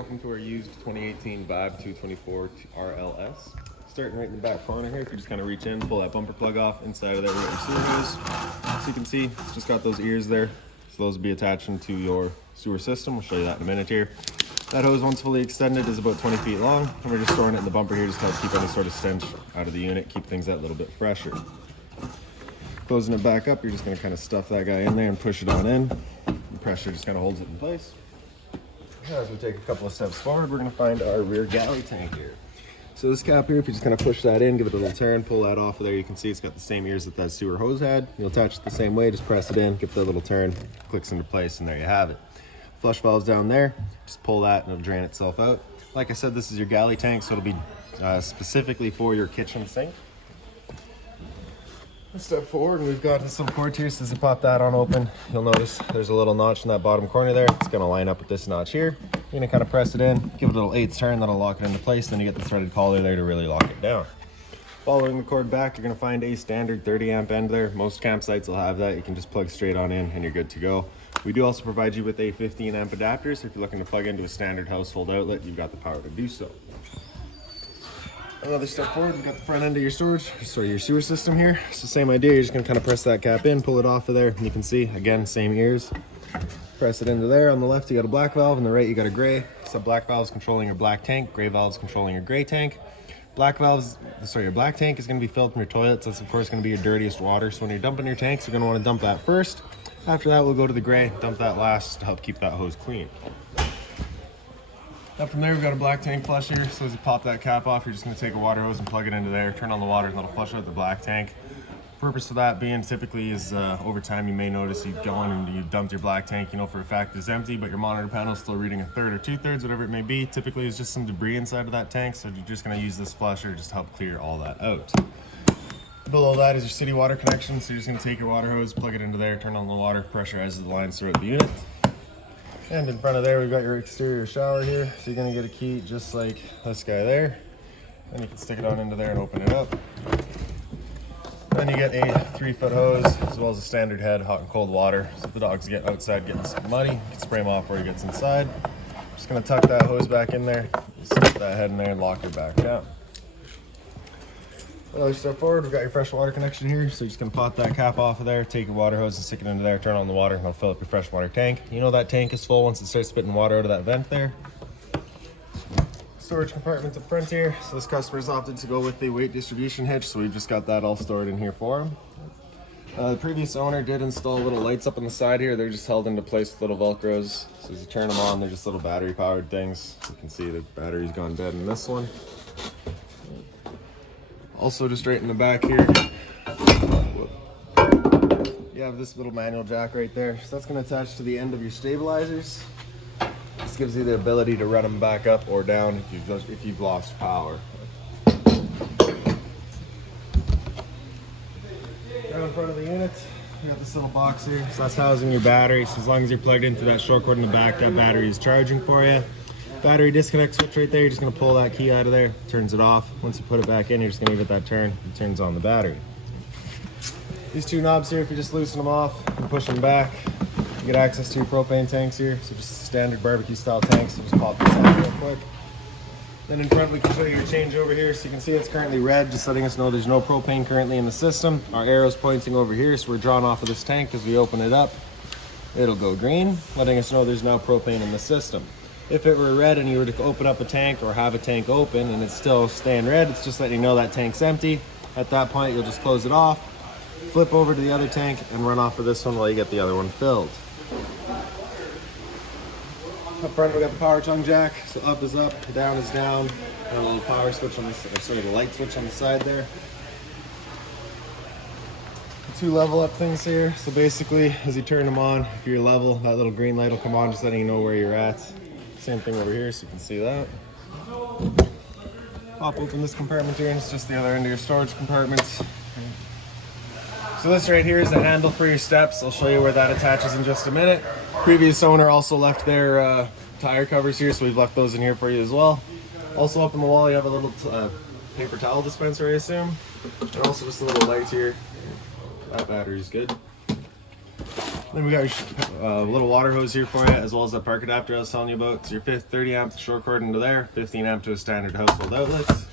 Welcome to our used 2018 Vibe 224 RLS. Starting right in the back corner here, if you just kind of reach in, pull that bumper plug off. Inside of there, we got your sewer hose. So you can see, it's just got those ears there. So those will be attaching to your sewer system. We'll show you that in a minute here. That hose, once fully extended, is about 20 feet long. And we're just storing it in the bumper here just to help keep any sort of stench out of the unit, keep things that little bit fresher. Closing it back up, you're just going to kind of stuff that guy in there and push it on in. The pressure just kind of holds it in place. As we take a couple of steps forward, we're going to find our rear galley tank here. So this cap here, if you just kind of push that in, give it a little turn, pull that off of there, you can see it's got the same ears that that sewer hose had. You'll attach it the same way, just press it in, give it a little turn, clicks into place, and there you have it. Flush valve's down there, just pull that and it'll drain itself out. Like I said, this is your galley tank, so it'll be specifically for your kitchen sink. Let's step forward and we've got some port here, so as you pop that on open, you'll notice there's a little notch in that bottom corner there. It's going to line up with this notch here. You're going to kind of press it in, give it a little 1/8 turn, that'll lock it into place, then you get the threaded collar there to really lock it down. Following the cord back, you're going to find a standard 30 amp end there. Most campsites will have that. You can just plug straight on in and you're good to go. We do also provide you with a 15 amp adapter, so if you're looking to plug into a standard household outlet, you've got the power to do so. Another step forward, we've got the front end of your your sewer system here. It's the same idea, you're just gonna kind of press that cap in, pull it off of there, and you can see, again, same ears. Press it into there. On the left, you got a black valve, on the right, you got a gray. So black valve is controlling your black tank, gray valve is controlling your gray tank. Your black tank is gonna be filled from your toilets. That's of course gonna be your dirtiest water. So when you're dumping your tanks, you're gonna wanna dump that first. After that, we'll go to the gray, dump that last to help keep that hose clean. Up from there, we've got a black tank flush here. So as you pop that cap off, you're just gonna take a water hose and plug it into there, turn on the water, and that'll flush out the black tank. Purpose of that being typically is over time you may notice you go on and you dumped your black tank, you know for a fact it's empty, but your monitor panel is still reading 1/3 or 2/3, whatever it may be. Typically it's just some debris inside of that tank, so you're just gonna use this flusher just to help clear all that out. Below that is your city water connection, so you're just gonna take your water hose, plug it into there, turn on the water, pressurize the lines throughout the unit. And in front of there, we've got your exterior shower here. So you're gonna get a key just like this guy there. Then you can stick it on into there and open it up. Then you get a 3-foot hose, as well as a standard head, hot and cold water. So if the dogs get outside getting muddy, you can spray them off where he gets inside. Just gonna tuck that hose back in there, stick that head in there and lock it back down. Another step forward, we've got your fresh water connection here. So you're just gonna pop that cap off of there, take your water hose and stick it into there, turn on the water, and it'll fill up your fresh water tank. You know that tank is full once it starts spitting water out of that vent there. Storage compartment up front here. So this customer's opted to go with the weight distribution hitch, so we've just got that all stored in here for him. The previous owner did install little lights up on the side here. They're just held into place with little Velcros. So as you turn them on, they're just little battery powered things. You can see the battery's gone dead in this one. Also, just right in the back here, you have this little manual jack right there. So that's going to attach to the end of your stabilizers. This gives you the ability to run them back up or down if you've lost power. Right in front of the unit, you got this little box here. So that's housing your battery. So as long as you're plugged into that short cord in the back, that battery is charging for you. Battery disconnect switch right there, you're just gonna pull that key out of there, turns it off. Once you put it back in, you're just gonna give it that turn, it turns on the battery. These two knobs here, if you just loosen them off and push them back, you get access to your propane tanks here. So just standard barbecue style tanks, so just pop this out real quick. Then in front, we can show you your changeover here. So you can see it's currently red, just letting us know there's no propane currently in the system. Our arrow's pointing over here, so we're drawn off of this tank. As we open it up, it'll go green, letting us know there's now propane in the system. If it were red and you were to open up a tank or have a tank open and it's still staying red, it's just letting you know that tank's empty. At that point, you'll just close it off, flip over to the other tank, and run off of this one while you get the other one filled. Up front, we got the power tongue jack. So up is up, down is down. And a little power switch on the light switch on the side there. The 2 level up things here. So basically, as you turn them on, if you're level, that little green light will come on, just letting you know where you're at. Same thing over here, so you can see that. Pop open this compartment here, and it's just the other end of your storage compartment. So this right here is the handle for your steps. I'll show you where that attaches in just a minute. Previous owner also left their tire covers here, so we've left those in here for you as well. Also up on the wall, you have a little paper towel dispenser, I assume. And also just a little light here. That battery's good. Then we got your little water hose here for you, as well as that park adapter I was telling you about. It's your 30 amp short cord into there, 15 amp to a standard household outlet.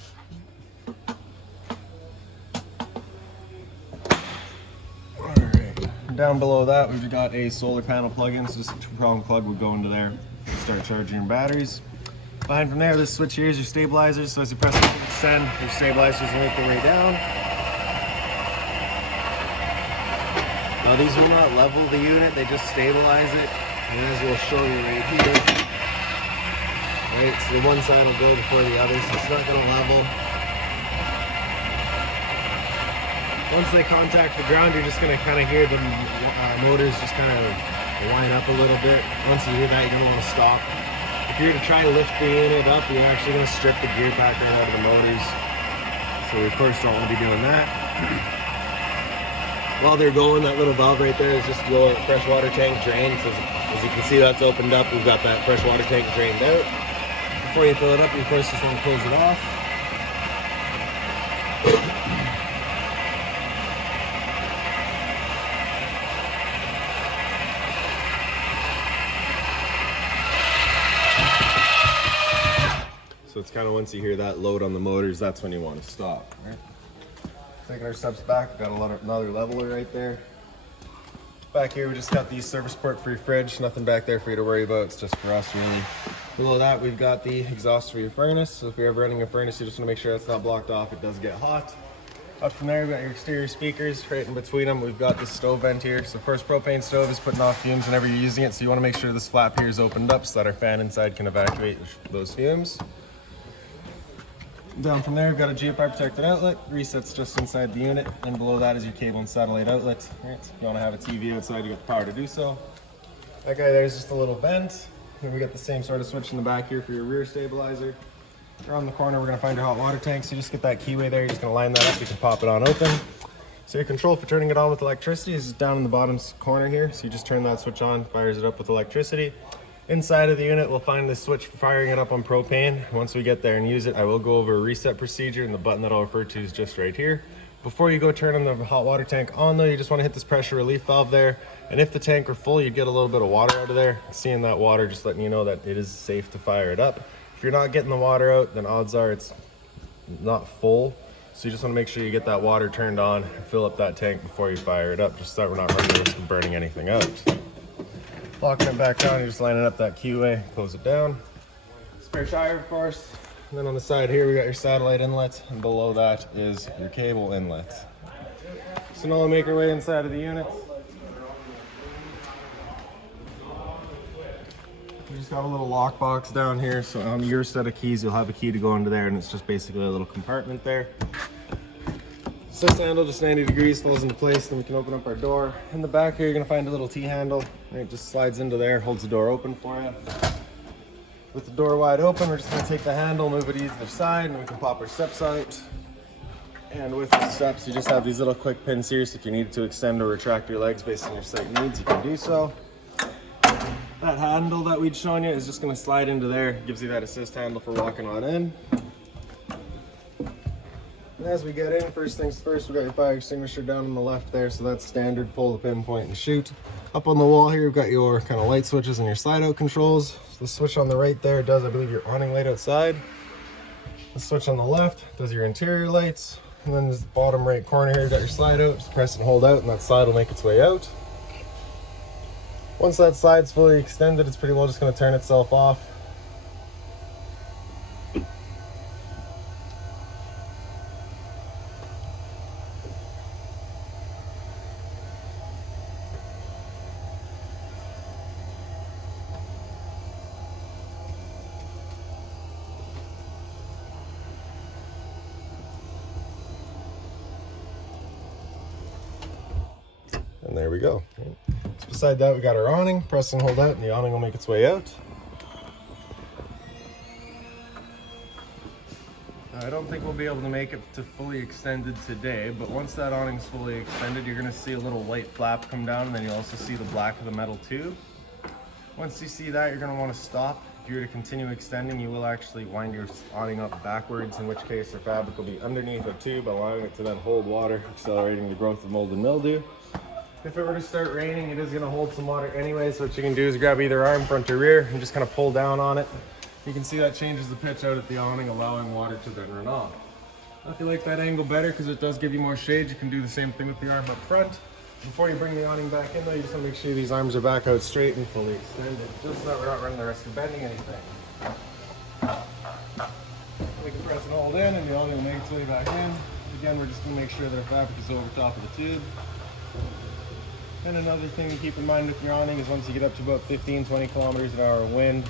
Alright, down below that we've got a solar panel plug-in, so just a 2-prong plug would go into there to start charging your batteries. Behind from there, this switch here is your stabilizers, so as you press the send, your stabilizers will make their way down. Now these will not level the unit, they just stabilize it, and as we'll show you right here, right, so the one side will go before the other, so it's not going to level. Once they contact the ground, you're just going to kind of hear the motors just kind of wind up a little bit. Once you hear that, you're going to want to stop. If you're to try to lift the unit up, you're actually going to strip the gear pack right out of the motors. So we of course don't want to be doing that. While they're going, that little valve right there is just your freshwater tank drain. So as you can see, that's opened up. We've got that freshwater tank drained out. Before you fill it up, you of course just want to close it off. So it's kind of once you hear that load on the motors, that's when you want to stop. Right? Taking our steps back, got another leveler right there. Back here we just got the service port for your fridge, nothing back there for you to worry about, it's just for us really. Below that we've got the exhaust for your furnace, so if you're ever running a furnace you just want to make sure that's not blocked off, it does get hot. Up from there we've got your exterior speakers, right in between them we've got this stove vent here. So first, propane stove is putting off fumes whenever you're using it, so you want to make sure this flap here is opened up so that our fan inside can evacuate those fumes. Down from there, we've got a GFI protected outlet, resets just inside the unit, and below that is your cable and satellite outlet. Right, so if you want to have a TV outside, you got the power to do so. That guy there is just a little vent. Then we got the same sort of switch in the back here for your rear stabilizer. Around the corner, we're going to find your hot water tank, so you just get that keyway there, you're just going to line that up, you can pop it on open. So your control for turning it on with electricity is down in the bottom corner here, so you just turn that switch on, fires it up with electricity. Inside of the unit, we'll find the switch for firing it up on propane. Once we get there and use it, I will go over a reset procedure, and the button that I'll refer to is just right here. Before you go turn on the hot water tank on though, you just want to hit this pressure relief valve there. And if the tank were full, you'd get a little bit of water out of there. Seeing that water, just letting you know that it is safe to fire it up. If you're not getting the water out, then odds are it's not full. So you just want to make sure you get that water turned on and fill up that tank before you fire it up, just so that we're not running the risk of burning anything out. Locking it back on, you're just lining up that keyway, close it down. Spare tire, of course. And then on the side here, we got your satellite inlet, and below that is your cable inlet. So now we'll make our way inside of the unit. We just got a little lock box down here, so on your set of keys, you'll have a key to go into there, and it's just basically a little compartment there. So this handle just 90 degrees, falls into place, then we can open up our door. In the back here, you're gonna find a little T-handle, and it just slides into there, holds the door open for you. With the door wide open, we're just gonna take the handle, move it either side, and we can pop our steps out. And with the steps, you just have these little quick pins here, so if you need to extend or retract your legs based on your site needs, you can do so. That handle that we'd shown you is just gonna slide into there, gives you that assist handle for walking on in. And as we get in, first things first, we got your fire extinguisher down on the left there, so that's standard, pull the pin, point, and shoot. Up on the wall here, we've got your kind of light switches and your slide out controls. So the switch on the right there does, I believe, your awning light outside. The switch on the left does your interior lights. And then this bottom right corner here, you've got your slide out, just press and hold out, and that slide will make its way out. Once that slide's fully extended, it's pretty well just gonna turn itself off. And there we go. So beside that, we got our awning. Press and hold out, and the awning will make its way out. Now, I don't think we'll be able to make it to fully extended today, but once that awning's fully extended, you're gonna see a little white flap come down, and then you'll also see the black of the metal tube. Once you see that, you're gonna wanna stop. If you were to continue extending, you will actually wind your awning up backwards, in which case the fabric will be underneath the tube, allowing it to then hold water, accelerating the growth of mold and mildew. If it were to start raining, it is going to hold some water anyway, so what you can do is grab either arm, front or rear, and just kind of pull down on it. You can see that changes the pitch out at the awning, allowing water to then run off. If you like that angle better, because it does give you more shade, you can do the same thing with the arm up front. Before you bring the awning back in though, you just want to make sure these arms are back out straight and fully extended, just so that we're not running the risk of bending anything. We can press and hold in, and the awning will make its way back in. Again, we're just going to make sure that our fabric is over top of the tube. And another thing to keep in mind with your awning is once you get up to about 15-20 kilometers an hour of wind,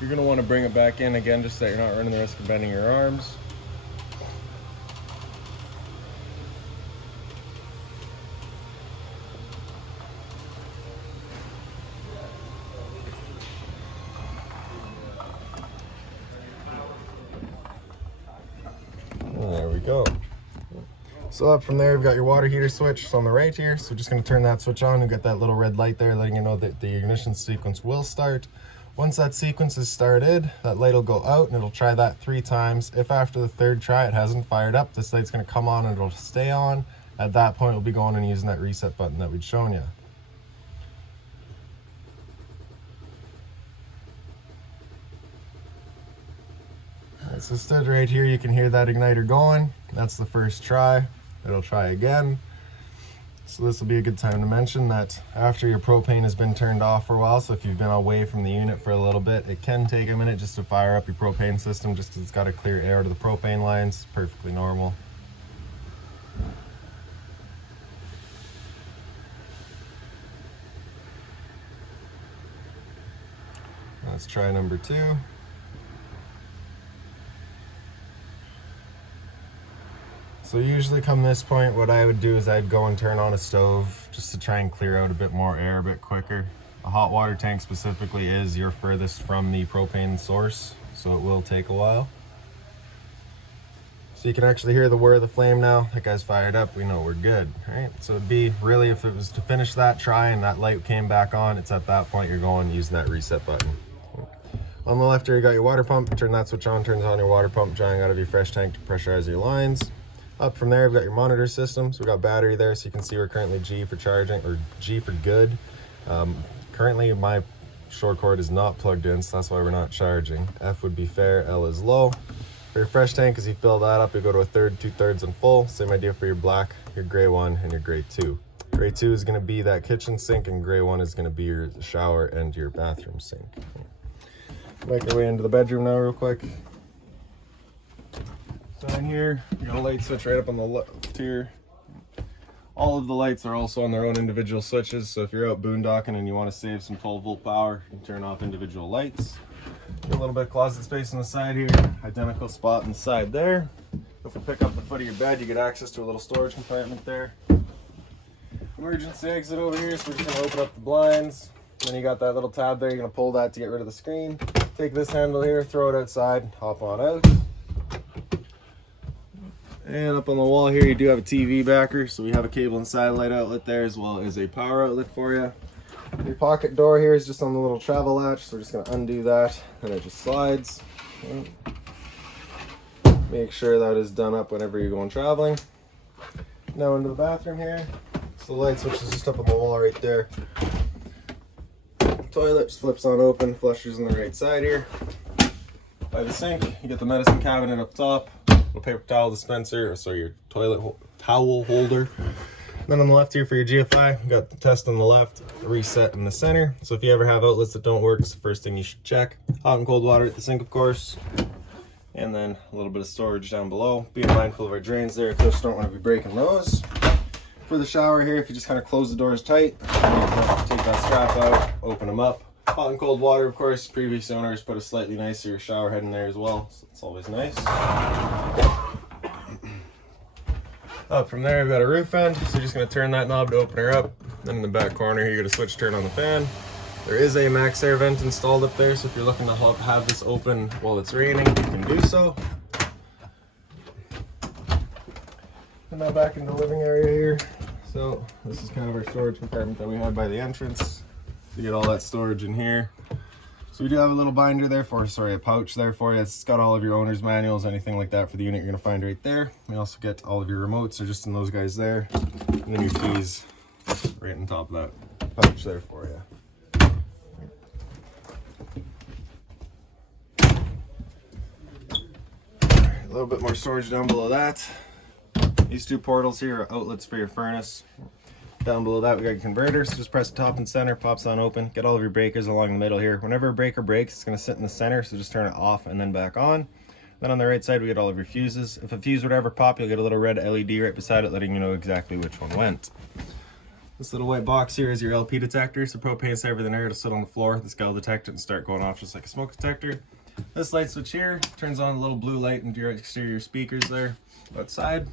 you're going to want to bring it back in again, just so that you're not running the risk of bending your arms. There we go. So up from there, we've got your water heater switch. So on the right here, so we're just going to turn that switch on. You've got that little red light there letting you know that the ignition sequence will start. Once that sequence is started, that light will go out and it'll try that 3 times. If after the 3rd try it hasn't fired up, this light's going to come on and it'll stay on. At that point, we'll be going and using that reset button that we'd shown you. Alright, so stood right here, you can hear that igniter going. That's the first try. It'll try again. So this will be a good time to mention that after your propane has been turned off for a while, so if you've been away from the unit for a little bit, it can take a minute just to fire up your propane system, just because it's got to clear air to the propane lines. Perfectly normal. Let's try number 2. So usually come this point, what I would do is I'd go and turn on a stove just to try and clear out a bit more air a bit quicker. A hot water tank specifically is your furthest from the propane source, so it will take a while. So you can actually hear the whir of the flame now. That guy's fired up, we know we're good, right? So it'd be really, if it was to finish that try and that light came back on, it's at that point you're going to use that reset button. On the left here, you got your water pump. Turn that switch on, turns on your water pump, drawing out of your fresh tank to pressurize your lines. Up from there, we've got your monitor system. So we've got battery there, so you can see we're currently G for charging, or G for good. Currently, my short cord is not plugged in, so that's why we're not charging. F would be fair, L is low. For your fresh tank, as you fill that up, you go to 1/3, 2/3, and full. Same idea for your black, your gray 1, and your gray 2. Gray 2 is going to be that kitchen sink, and gray 1 is going to be your shower and your bathroom sink. Make our way into the bedroom now real quick. So in here, you got a light switch right up on the left here. All of the lights are also on their own individual switches, so if you're out boondocking and you want to save some 12-volt power, you can turn off individual lights. Got a little bit of closet space on the side here, identical spot inside there. If we pick up the foot of your bed, you get access to a little storage compartment there. Emergency exit over here, so we're just going to open up the blinds. Then you got that little tab there, you're going to pull that to get rid of the screen. Take this handle here, throw it outside, hop on out. And up on the wall here, you do have a TV backer, so we have a cable and satellite outlet there, as well as a power outlet for you. Your pocket door here is just on the little travel latch, so we're just going to undo that, and it just slides. Make sure that is done up whenever you're going traveling. Now into the bathroom here. So the light switch is just up on the wall right there. Toilet just flips on open, flushers on the right side here. By the sink, you get the medicine cabinet up top. A paper towel dispenser, or sorry, your toilet towel holder. Then on the left here for your GFI, you got the test on the left, the reset in the center. So if you ever have outlets that don't work, it's the first thing you should check. Hot and cold water at the sink, of course. And then a little bit of storage down below. Being mindful of our drains there, of course, don't want to be breaking those. For the shower here, if you just kind of close the doors tight, take that strap out, open them up. Hot and cold water, of course. Previous owners put a slightly nicer shower head in there as well, so it's always nice. Up from there, we've got a roof vent, so you're just going to turn that knob to open her up. Then in the back corner, you got a switch turn on the fan. There is a max air vent installed up there, so if you're looking to have this open while it's raining, you can do so. And now back in the living area here. So this is kind of our storage compartment that we have by the entrance. So you get all that storage in here. So we do have a little binder there for, a pouch there for you. It's got all of your owner's manuals, anything like that for the unit you're gonna find right there. We also get all of your remotes are just in those guys there. And then your keys right on top of that pouch there for you. A little bit more storage down below that. These two portals here are outlets for your furnace. Down below that we got your converter, so just press top and center, pops on open. Get all of your breakers along the middle here. Whenever a breaker breaks, it's going to sit in the center, so just turn it off and then back on. Then on the right side we get all of your fuses. If a fuse would ever pop, you'll get a little red LED right beside it letting you know exactly which one went. This little white box here is your LP detector, so propane is everything there to sit on the floor. This guy will detect it and start going off just like a smoke detector. This light switch here turns on a little blue light into your exterior speakers there outside.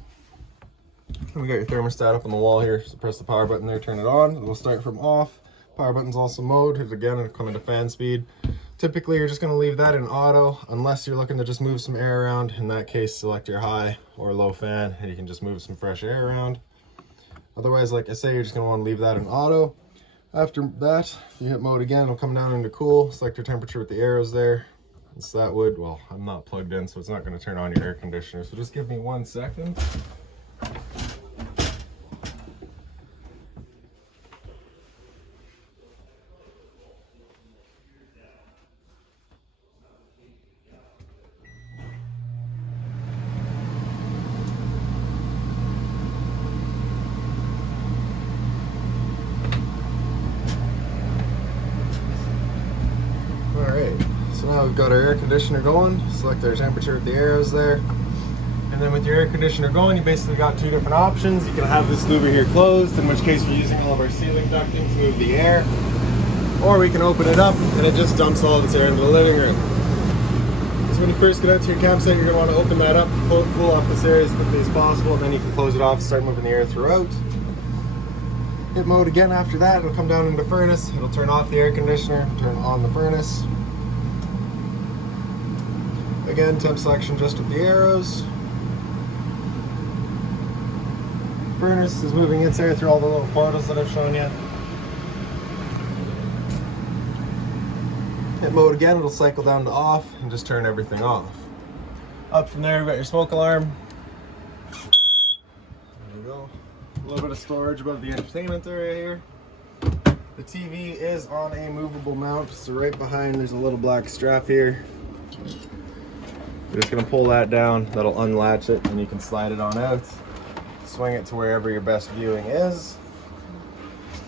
And we got your thermostat up on the wall here, so press the power button there, turn it on. It will start from off. Power button's also mode. Hit it again and it'll come into fan speed. Typically you're just going to leave that in auto unless you're looking to just move some air around. In that case, select your high or low fan and you can just move some fresh air around. Otherwise, like I say, you're just going to want to leave that in auto. After that, you hit mode again, it'll come down into cool. Select your temperature with the arrows there. So that would, well, I'm not plugged in, so it's not going to turn on your air conditioner. So just give me 1 second. So now we've got our air conditioner going. Select our temperature with the arrows there. And then with your air conditioner going, you basically got two different options. You can have this louver here closed, in which case we're using all of our ceiling ducting to move the air. Or we can open it up and it just dumps all of its air into the living room. So when you first get out to your campsite, you're going to want to open that up, cool off this area as quickly as possible, and then you can close it off and start moving the air throughout. Hit mode again after that, it'll come down into furnace. It'll turn off the air conditioner, turn on the furnace. Again, temp selection just with the arrows. Furnace is moving its air through all the little portals that I've shown you. Hit mode again, it'll cycle down to off and just turn everything off. Up from there, we've got your smoke alarm. There you go. A little bit of storage above the entertainment area here. The TV is on a movable mount, so right behind there's a little black strap here. You're just going to pull that down, that'll unlatch it, and you can slide it on out. Swing it to wherever your best viewing is.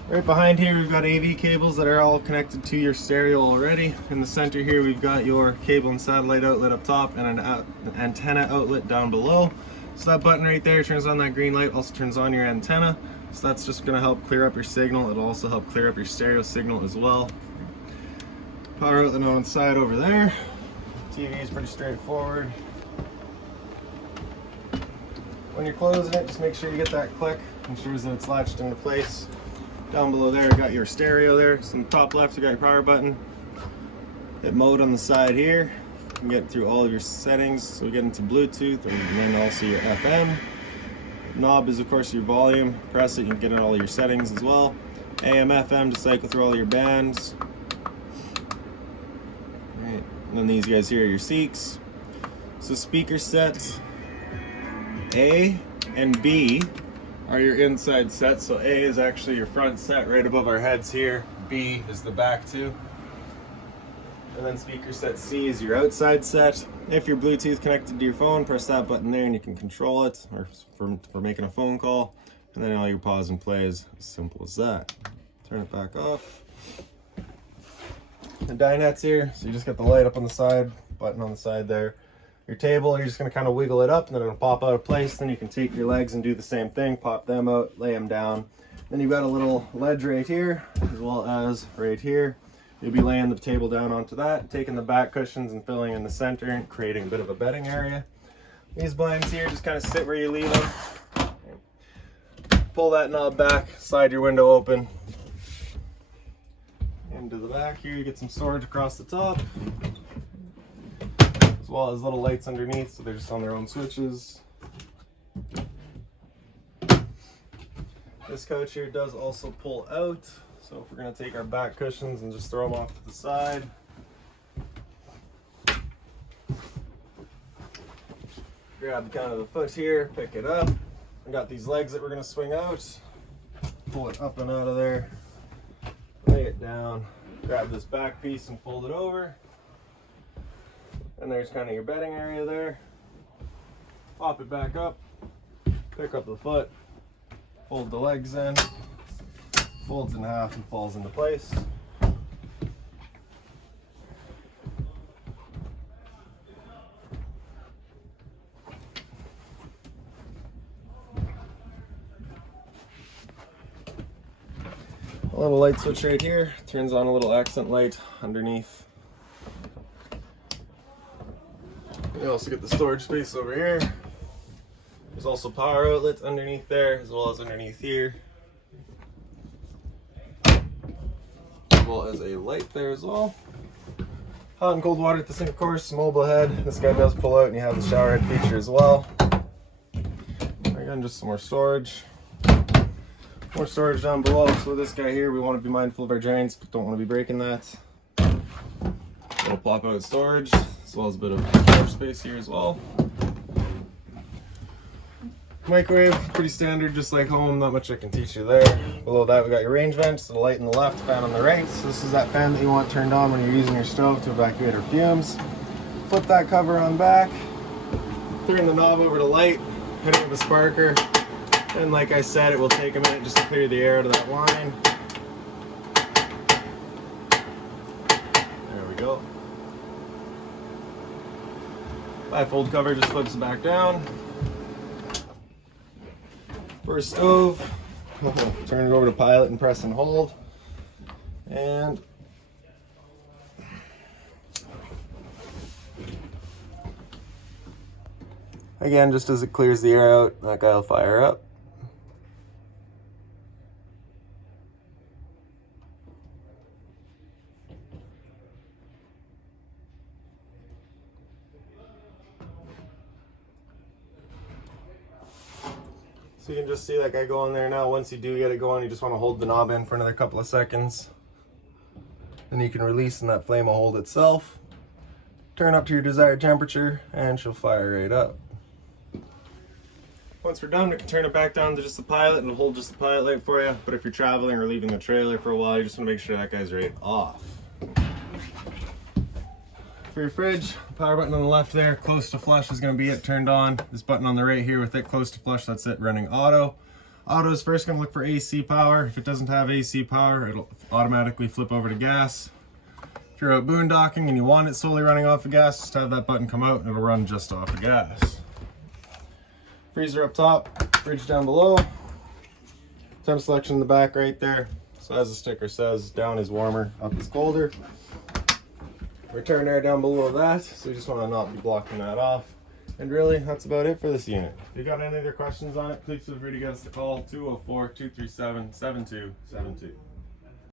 Right behind here we've got AV cables that are all connected to your stereo already. In the center here we've got your cable and satellite outlet up top and an antenna outlet down below. So that button right there turns on that green light, also turns on your antenna. So that's just going to help clear up your signal. It'll also help clear up your stereo signal as well. Power outlet on the side over there. TV is pretty straightforward. When you're closing it, just make sure you get that click, ensures that it's latched into place. Down below there, you got your stereo there. So in the top left, you got your power button. Hit mode on the side here. You can get through all of your settings. So we get into Bluetooth and then also your FM. Knob is of course your volume. Press it, you can get in all of your settings as well. AM, FM to cycle through all of your bands. Right. And then these guys here are your Seeks. So speaker sets A and B are your inside sets. So A is actually your front set right above our heads here. B is the back two. And then speaker set C is your outside set. If you're Bluetooth connected to your phone, press that button there and you can control it, or for making a phone call. And then all your pause and play is as simple as that. Turn it back off. The dinettes here, so you just got the light up on the side, button on the side there. Your table, you're just going to kind of wiggle it up and then it'll pop out of place. Then you can take your legs and do the same thing, pop them out, lay them down. Then you've got a little ledge right here, as well as right here. You'll be laying the table down onto that, taking the back cushions and filling in the center and creating a bit of a bedding area. These blinds here just kind of sit where you leave them. Pull that knob back, slide your window open. Into the back here, you get some storage across the top, as well as little lights underneath, so they're just on their own switches. This couch here does also pull out, so if we're going to take our back cushions and just throw them off to the side. Grab kind of the foot here, pick it up. We got these legs that we're going to swing out. pull it up and out of there, lay it down, grab this back piece and fold it over. And there's kind of your bedding area there. Pop it back up, pick up the foot, fold the legs in, folds in half and falls into place. A little light switch right here, turns on a little accent light underneath. You also get the storage space over here. There's also power outlets underneath there, as well as underneath here. As well as a light there as well. Hot and cold water at the sink, of course, mobile head. This guy does pull out and you have the shower head feature as well. Again, just some more storage. More storage down below. So this guy here, we want to be mindful of our joints, but don't want to be breaking that. Little plop out storage, as well as a bit of storage space here as well. Microwave, pretty standard, just like home, not much I can teach you there. Below that we got your range vents, so the light on the left, fan on the right. So this is that fan that you want turned on when you're using your stove to evacuate our fumes. Flip that cover on back, turn the knob over to light, hit it with a sparker, and like I said, it will take a minute just to clear the air out of that line. There we go. Bifold cover just flips it back down. First stove, turn it over to pilot and press and hold. And again, just as it clears the air out, that guy will fire up. So you can just see that guy going there now. Once you do get it going, you just want to hold the knob in for another couple of seconds. Then you can release and that flame will hold itself. Turn up to your desired temperature and she'll fire right up. Once we're done, we can turn it back down to just the pilot and it'll hold just the pilot light for you. But if you're traveling or leaving the trailer for a while, you just want to make sure that guy's right off. For your fridge, power button on the left there, close to flush is going to be it turned on. This button on the right here with it close to flush, that's it running auto. Auto is first going to look for AC power. If it doesn't have AC power, it'll automatically flip over to gas. If you're out boondocking and you want it solely running off of gas, just have that button come out and it'll run just off of gas. Freezer up top, fridge down below. Temp selection in the back right there. So as the sticker says, down is warmer, up is colder. Return air down below that, so you just want to not be blocking that off. And really, that's about it for this unit. If you got any other questions on it, please feel free to give us a call, 204-237-7272.